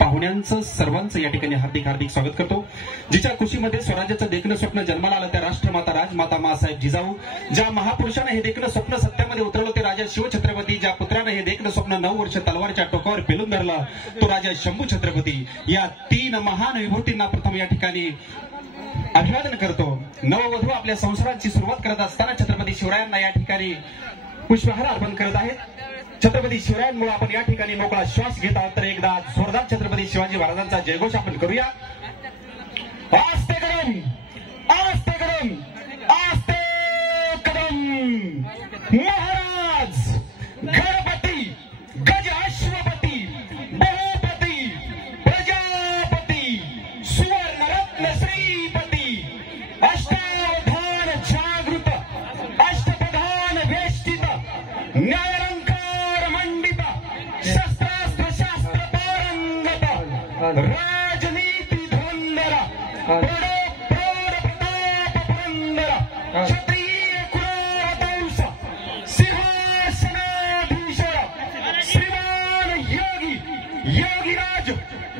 पाहुण्यांचं सर्वांचं या ठिकाणी हार्दिक हार्दिक स्वागत करतो। जिच्या कुशीमध्ये स्वराज्याचं देखणं स्वप्न जन्माला आलं त्या राष्ट्रमाता राजमाता मासाहेब जिजाऊ, ज्या महापुरुषाने हे देखणं स्वप्न सत्यामध्ये उतरवलं ते राजा शिवछत्रपती, ज्या पुत्राने हे देखणं स्वप्न 9 वर्ष तलवारच्या टोकावर पेलून धरलं तो राजा शंभू छत्रपती। या 3 महान विभूतींना प्रथम या ठिकाणी अभिवादन करतो। नववधू आपल्या संसाराची सुरुवात करत असताना छत्रपती शिवरायांना या ठिकाणी पुष्पहार अर्पण करत आहेत। छत्रपती शिवरायांमुळे आपण या ठिकाणी मोकळा श्वास घेत आहोत, तर एकदा जोरदार छत्रपती शिवाजी महाराजांचा जयघोष आपण करूया। आस्ते कदम, आस्ते कदम, आस्ते कदम। महाराज गणपती गज अश्वपती बहुपती प्रजापती सुवर्णरत्न श्रीपती अष्टावधान जागृत अष्टप्रधान वेष्टित न्यायालंकार मंडित शस्त्रास्त्र शास्त्र पारंगत राजनीती धुरंधर प्रौढ प्रताप पुरंदर क्षत्रिय कुलावतंस सिंहासनाधीश्वर श्रीमान योगी योगीराज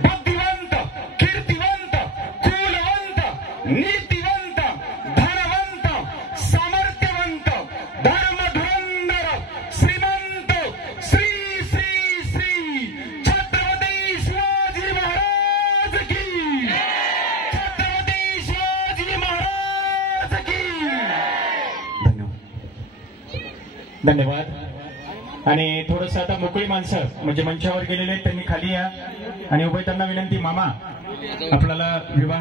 बुद्धिवंत कीर्तिवंत कुलवंत नीतिवंत धनवंत सामर्थ्यवंत धर्मधुरंधर श्रीमंत श्री श्री श्री छत्रपती शिवाजी महाराज की, छत्रपती शिवाजी महाराज की। धन्यवाद धन्यवाद। आणि थोडस आता मोकळी माणसं म्हणजे मंचावर गेलेले त्यांनी खाली या आणि उभय त्यांना विनंती, मामा आपल्याला विवाह